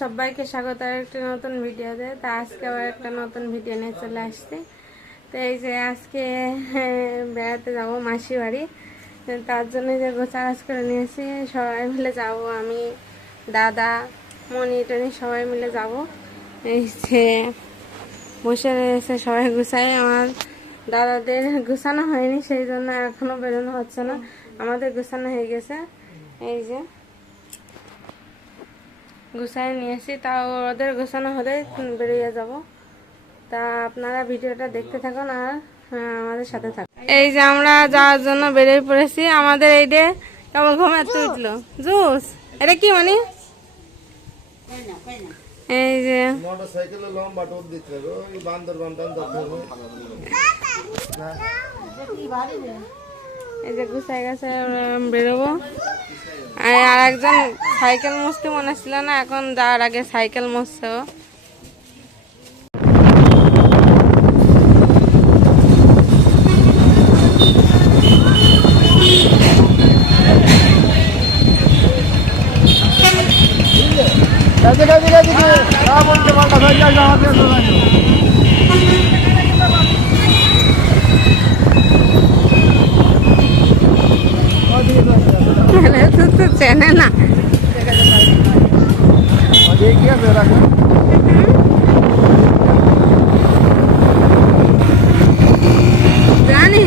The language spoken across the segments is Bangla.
সবাইকে স্বাগত আর একটা নতুন ভিডিওতে। তা আজকে আবার একটা নতুন ভিডিও নিয়ে চলে আসছি। তো এই যে আজকে বেড়াতে যাব মাসি বাড়ি তার জন্য যে গোছা কাজ করে নিয়েছি, সবাই মিলে যাব আমি, দাদা মনি টনি সবাই মিলে যাব। এই যে বসে রয়েছে সবাই গুছাই আমার দাদাদের গুছানো হয়নি, সেই জন্য এখনও বেরোনো হচ্ছে না। আমাদের গুছানো হয়ে গেছে। এই যে গুছাই আসি তাও ওদের গোছানো হলে বেরিয়ে যাব তা আপনারা ভিডিওটা দেখতে থাকুন আর হ্যাঁ, আমাদের সাথে থাকুন এই যে আমরা যাওয়ার জন্য বেরিয়ে পড়েছি আমাদের এই ডে কেমন ঘুমাতে উঠল জুস এটা কি মানে এই যে মোটরসাইকেলে লম্বা টোপ দিতে হবে ওই বান্দর বান্দর এই যে গুছাই গেছে বেরোবো। আর আর একজন সাইকেল মুছতে মনে ছিল না, এখন যাওয়ার আগে সাইকেল মুছছে ও। কাজে কাজে কাজে না বলতে পারটা হয়ে যায় আমাদের নাহলে চেনে না দেখিয়ে রাখেন জানি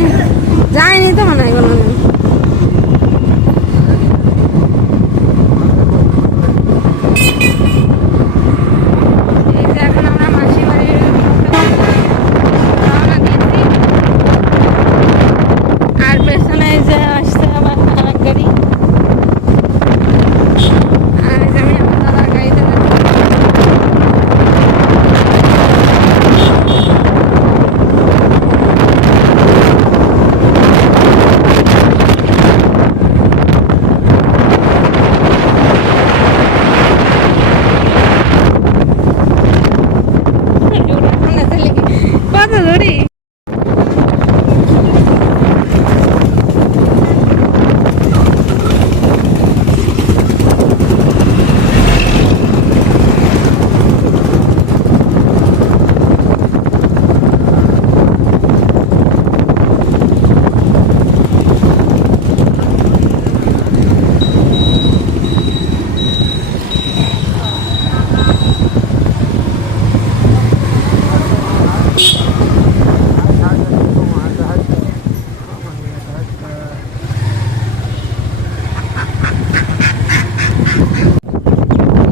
যায়নি তো মনে হয় কোনোদিন এই যে এখন আমরা মাসি বাড়ির রওনা দিয়েছি আর পেছনে এই যে আসছে আবার আরেক গাড়ি আর এই যে আমি আমার দাদার গাড়িতে বসে কত ধরি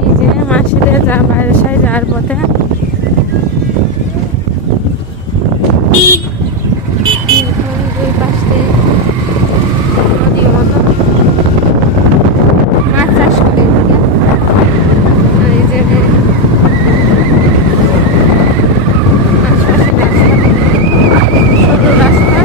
এই যে মাসিদের যা যাওয়ার পথে এখন দুই পাশ দিয়ে নদীর মতো মাছ চাষ করে এদিকে। আর এই যে আশপাশে রাস্তা সরু রাস্তা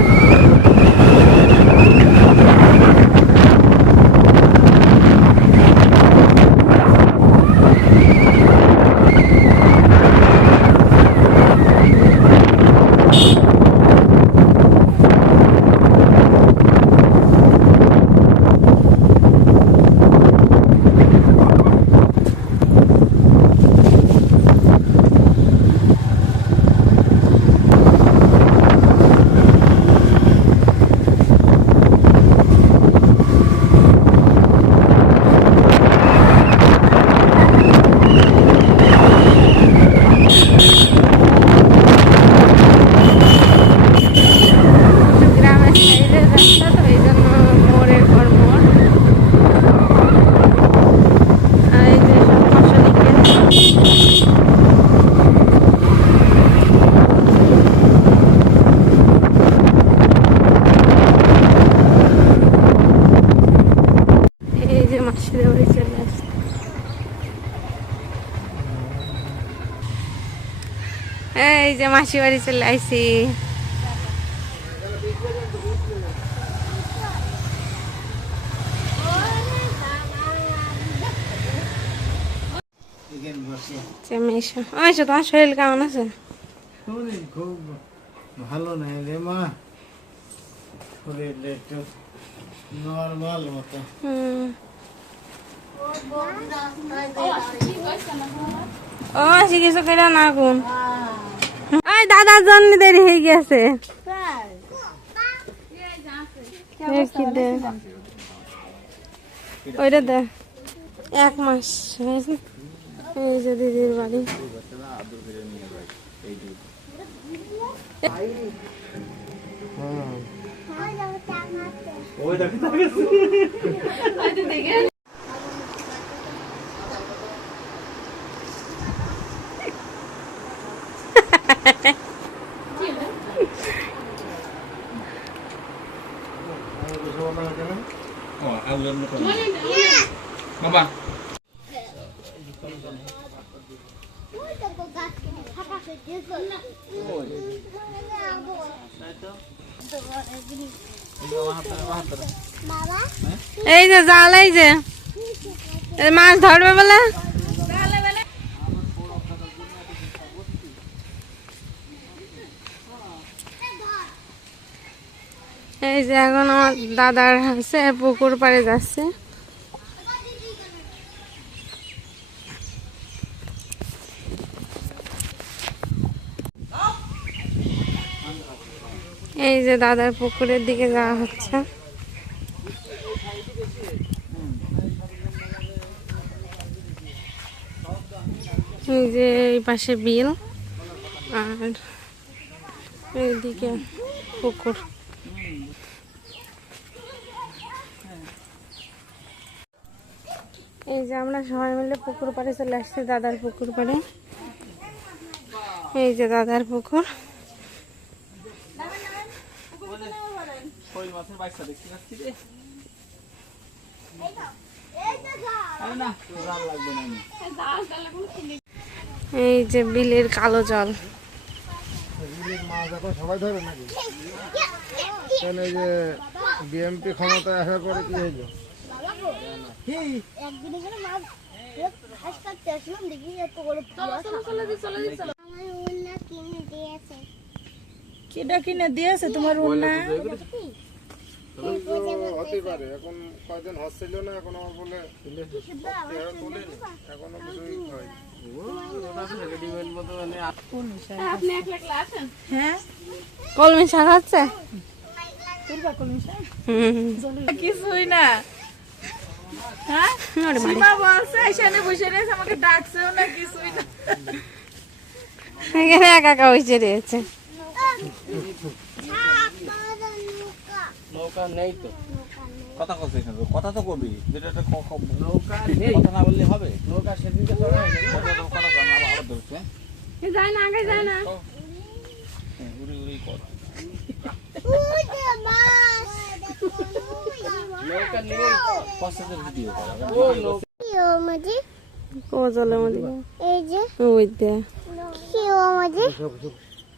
গ্রামের সাইডের রাস্তা তো এই জন্য মোড়ের পর মোড় আর এই যে সব ফসলি ক্ষেত। এই যে মাসিদের বাড়ি চলে আসছে এই যে মাসি বাড়ি চলে আইসি তোমার শরীর কেমন আছে? শরীর খুব ভালো নাই রে মা। শরীরটা একটু নর্মাল মতো। ও মাসি কিছু করে না কোন? দাদার জন্য দেরি হয়ে গেছে। এই কি দে ওইটা দে। এক মাস। এই যে দিদির বাড়ি। এই যে জাল, এই যে। মাছ ধরবে বলে? এই যে এখন আমার দাদার আছে পুকুর পাড়ে যাচ্ছে। এই যে দাদার পুকুরের দিকে যাওয়া হচ্ছে। এই যে এই পাশে বিল আর এইদিকে পুকুর। এই যে আমরা সবাই মিলে পুকুর পাড়ে চলে আসছি, দাদার পুকুর পাড়ে। এই যে দাদার পুকুর। কই মাছের বাচ্চা দেখতে পাচ্ছি রে। আরে না জাল লাগবে না আমি। এই যে বিলের কালো জল। সবাই ধরে নাকি? তাহলে যে বিএমপি ক্ষমতায় আসার পরে কি হইল? দিয়েছে। কিনে দিয়েছে তোমার উন্না হতেই পারে। এখন কয়দিন হচ্ছিল না এখন আমার বলে এখনও কিছুই হয়। হ্যাঁ। কলমি শাক কিছুই না। হ্যাঁ? বলছে এখানে বসে রয়েছে আমাকে ডাকছেও না কিছুই না। এখানে একা একা বসে রয়েছে। নৌকা নেই তো। কথা কথা এখানে কথা তো কবি। যেটা একটা ক- ক- কথা না বললে হবে। নৌকা সেদিনকে কথা তো কথা কর না আবার ধরছে যায় না আগে যায় না। হ্যাঁ, উড়ি উড়ি কর। নৌকা নিয়ে কষ্টের ভিডিও ও মাঝি ও জলের মধ্যে এই যে? ওই দে। কি ও মাঝি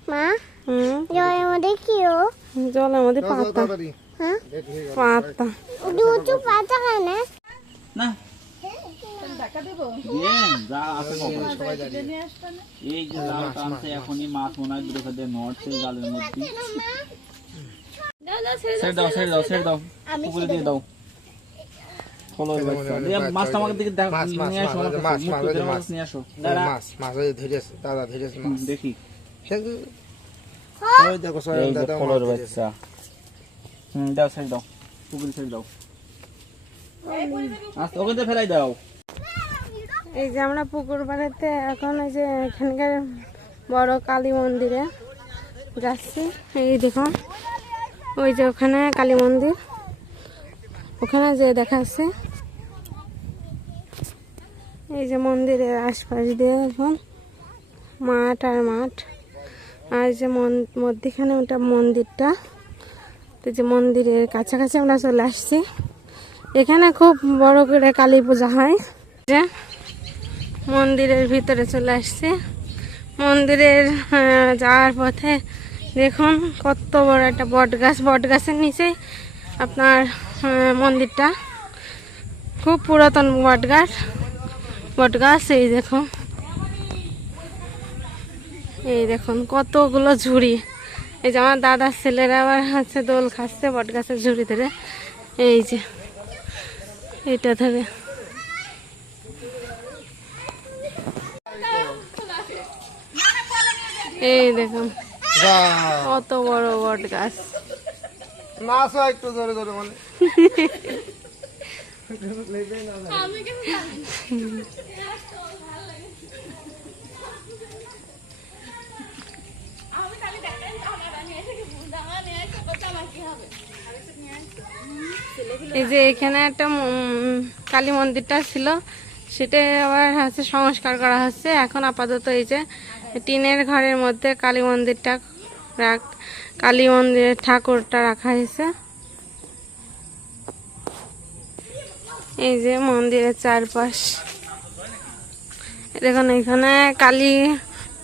মা? হুম। জলের মধ্যে কি ও জলের মধ্যে পাতা পাতা। উঁচু পাতা খায় না? না। এই যে জাল টানছে এখনই মাছ মনে হয় দূরে ফেলে নড়ছে জালের মধ্যে। ছেড়ে দাও ছেড়ে দাও ছেড়ে দাও পুকুরে দিয়ে দাও। ফলো আমাকে দিকে দেখ মাছ, মাছ, নিয়ে আসো মাছ, মাছ। মাছ, মাছ। মাছ মাছ মাছ ধরেছে দাদা ধরেছে দেখি। দেখো দাদা ফলোর মাছ ধরেছে। বাচ্চা দাও, ছেড়ে দাও। পুকুরে ছেড়ে দাও। আস্তে ওখান ফেলাই দাও। এই যে আমরা পুকুর পাড়েতে এখন ওই যে এখানকার বড় কালী মন্দিরে যাচ্ছি। এই দেখো, ওই যে ওখানে কালী মন্দির। ওখানে যে দেখাচ্ছে। এই যে মন্দিরের আশপাশ দিয়ে এখন মাঠ আর মাঠ। আর এই যে মধ্যিখানে ওটা মন্দিরটা। তো যে মন্দিরের কাছাকাছি আমরা চলে আসছি। এখানে খুব বড় করে কালী পূজা হয়। যে মন্দিরের ভিতরে চলে আসছি। মন্দিরের যাওয়ার পথে দেখুন কত বড় একটা বট গাছ। বট গাছের নিচে আপনার মন্দিরটা। খুব পুরাতন বট গাছ। বট গাছ, এই দেখুন। এই দেখুন কতগুলো ঝুড়ি। এই যে আমার দাদার ছেলেরা আবার হচ্ছে দোল খাচ্ছে বট গাছের ঝুড়ি ধরে। এই যে এটা ধরে। এই দেখুন কত বড় বট গাছ। নাচো একটু জোরে জোরে মানে এই যে এখানে একটা কালী মন্দিরটা ছিল সেটা আবার হচ্ছে সংস্কার করা হচ্ছে। এখন আপাতত এই যে টিনের ঘরের মধ্যে কালী মন্দিরটা রাখ কালী মন্দিরের ঠাকুরটা রাখা হয়েছে। এই যে মন্দিরের চারপাশ। দেখুন এখানে কালী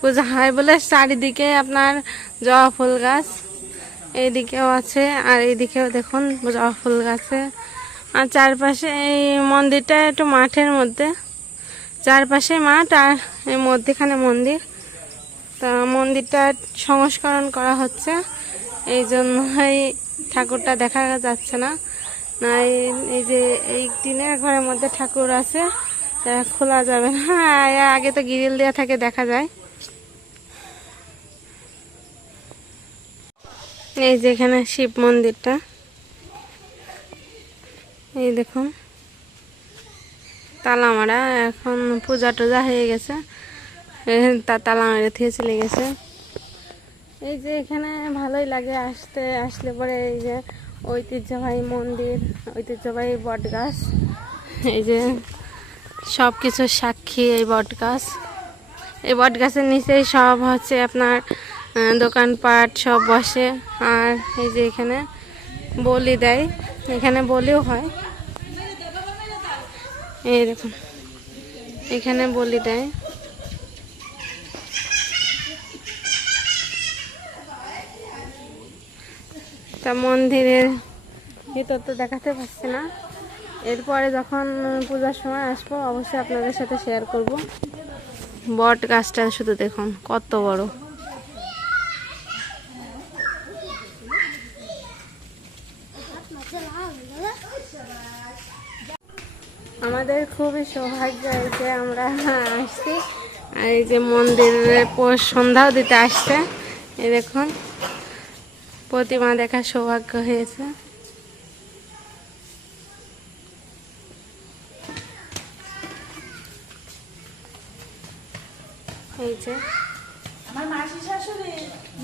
পূজা হয় বলে চারিদিকে আপনার জবা ফুল গাছ। এইদিকেও আছে, আর এইদিকেও দেখুন জবা ফুল গাছে। আর চারপাশে এই মন্দিরটা একটু মাঠের মধ্যে। চারপাশে মাঠ আর এই মধ্যেখানে মন্দির। তা মন্দিরটা সংস্করণ করা হচ্ছে। এই জন্য এই ঠাকুরটা দেখা যাচ্ছে না। না, এই- যে এই টিনের ঘরের মধ্যে ঠাকুর আছে খোলা যাবে না। আগে তো গ্রিল দেওয়া থাকে, দেখা যায়। এই যে এখানে শিব মন্দিরটা। এই দেখুন। তালা মারা, এখন পূজা টুজা হয়ে গেছে। তা, তালা মারা থেকে চলে গেছে। এই যে এখানে ভালোই লাগে আসতে, আসলে পরে এই যে ঐতিহ্যবাহী মন্দির, ঐতিহ্যবাহী বট গাছ এই যে সব কিছুর সাক্ষী এই বট গাছ এই বট গাছের নিচেই সব হচ্ছে আপনার দোকানপাট সব বসে। আর এই যে এখানে বলি দেয়, এখানে বলিও হয়। এই দেখুন, এখানে বলি দেয়। তা মন্দিরের ভিতর তো দেখাতে পারছি না। এরপরে যখন পূজার সময় আসব, অবশ্যই আপনাদের সাথে শেয়ার করব। বট গাছটা শুধু দেখুন, কত বড় আমাদের খুবই সৌভাগ্য হয়েছে আমরা আসছি। আর এই যে মন্দিরে পৌষ সন্ধ্যাও দিতে আসছে। এই দেখুন প্রতিমা দেখার সৌভাগ্য হয়েছে। এই যে। আমার মাসি শাশুড়ি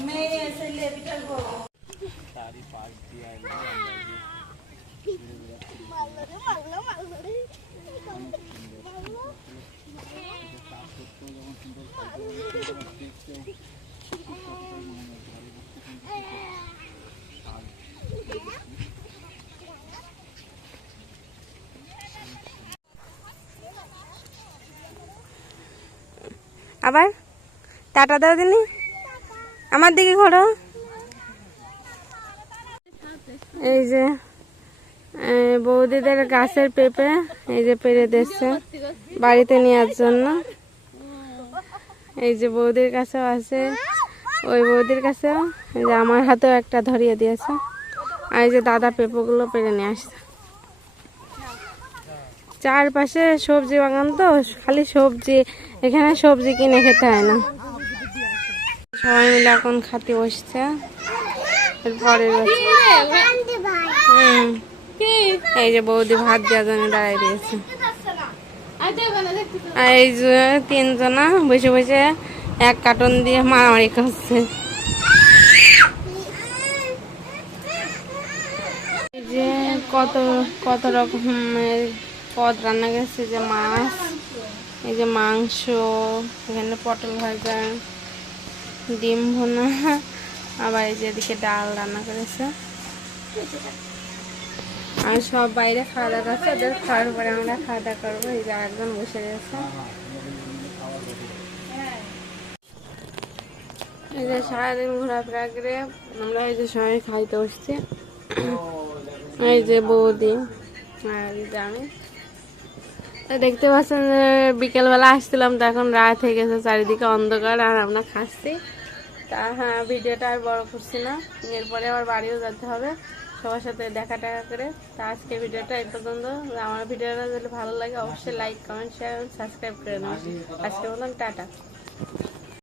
মেয়ে ছেলে বিকাল বউ। মারলো রে মারলো মারলো রে। মারলো আবার? টাটা দাও দিলি আমার দিকে ঘোরো এই যে। বৌদিদের গাছের পেঁপে এই যে পেরে দিচ্ছে বাড়িতে নেওয়ার জন্য। এই যে বৌদির কাছেও আছে ওই বৌদির কাছেও এই যে আমার হাতেও একটা ধরিয়ে দিয়েছে। আর এই যে দাদা পেঁপেগুলো পেরে নিয়ে আসছে। চারপাশে সবজি বাগান তো খালি সবজি এখানে সবজি কিনে খেতে হয় না। সবাই মিলে এখন খাতে বসছে। এরপরে আনতে হুম। এই যে বৌদি ভাত দেওয়ার জন্য দাঁড়াই দিয়েছে এই যে তিনজনা বসে বসে এক কার্টন দিয়ে মারামারি করছে। যে কত কত রকমের পদ রান্না গেছে যে মাছ, এই যে মাংস, এখানে পটল ভাজা, ডিম ভুনা, আবার এই যে এদিকে ডাল রান্না করেছে। আর সব বাইরে খাওয়া দাওয়া করছে, ওদের খাওয়ার পরে আমরা খাওয়া দাওয়া করব, এই যে একজন বসে গেছে এই যে সারাদিন ঘোরাফেরা করে আমরা এই যে সবাই খাইতে বসছি। এই যে বৌদি আর এই যে আমি। দেখতে পাচ্ছেন যে বিকেলবেলা আসছিলাম, তো এখন রাত হয়ে গেছে, চারিদিকে অন্ধকার আর আমরা খাচ্ছি। তা হ্যাঁ ভিডিওটা আর বড় করছি না, এরপরে আবার বাড়িও যেতে হবে। সবার সাথে দেখা টাকা করে। তা আজকে ভিডিওটা এই পর্যন্ত। আমার ভিডিওটা যদি ভালো লাগে, অবশ্যই লাইক কমেন্ট শেয়ার সাবস্ক্রাইব করে নেবেন। আজকে বললাম টাটা।